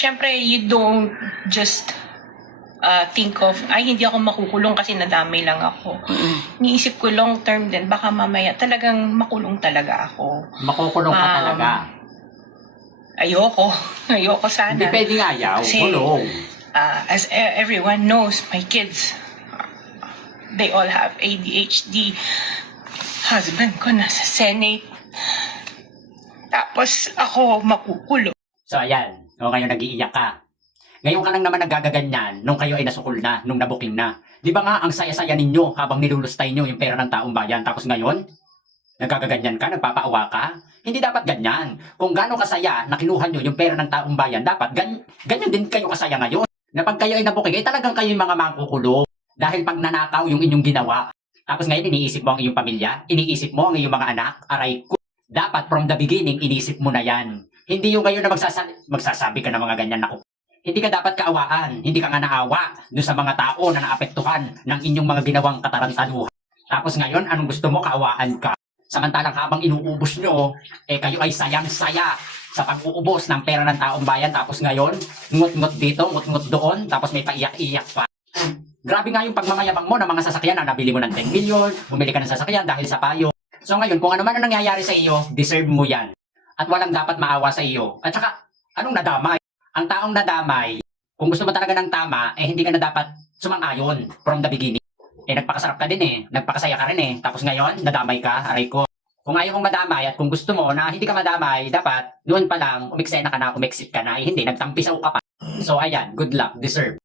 syempre, you don't just think of, ay, hindi ako makukulong kasi nadamay lang ako. Niisip ko long term din, baka mamaya talagang makulong talaga ako. Makukulong ka talaga. Ayoko. Ayoko sana. Hindi pwedeng ayaw. Kasi, Kulong. as everyone knows, my kids, they all have ADHD. Husband ko nasa Senate. Tapos ako makukulong. So ayan, o ngayon nag-iiyak ka. Ngayon ka lang naman nagagaganyan nung kayo ay nasukol na, nung nabuking na. Di ba nga ang saya-saya ninyo habang nilulustay nyo yung pera ng taong bayan, tapos ngayon, nagagaganyan ka, nagpapaawa ka? Hindi dapat ganyan. Kung gaano kasaya na kinuha nyo yung pera ng taong bayan, dapat ganyan din kayo kasaya ngayon. Na pag kayo ay nabuking, ay talagang kayo yung mga makukulong. Dahil pag nanakaw yung inyong ginawa. Tapos ngayon, iniisip mo ang iyong pamilya, iniisip mo ang iyong mga anak, aray ko. Dapat from the beginning, iniisip mo na yan. Hindi yung ngayon na magsasabi ka ng mga ganyan na hindi ka dapat kaawaan, hindi ka nga naawa doon sa mga tao na naapektuhan ng inyong mga ginawang katarantaduhan. Tapos ngayon, anong gusto mo, kaawaan ka? Samantalang habang inuubos nyo, kayo ay sayang-saya sa pag-uubos ng pera ng taong bayan. Tapos ngayon, ngut-ngut dito, ngut-ngut doon, tapos may paiyak-iyak pa. Grabe nga yung pagmamayabang mo ng mga sasakyan na nabili mo ng 10 million, bumili ka ng sasakyan dahil sa payo. So ngayon, kung ano man ang nangyayari sa iyo, deserve mo yan. At walang dapat maawa sa iyo. At saka, anong nadamay? Ang taong nadamay, kung gusto mo talaga ng tama, hindi ka na dapat sumang-ayon from the beginning. Nagpakasarap ka din nagpakasaya ka rin Tapos ngayon, nadamay ka, aray ko. Kung ayaw mong madamay at kung gusto mo na hindi ka madamay, dapat noon pa lang, umiksena ka na, umexit ka na, hindi, nagtampisaw ka pa. So ayan, good luck, deserve.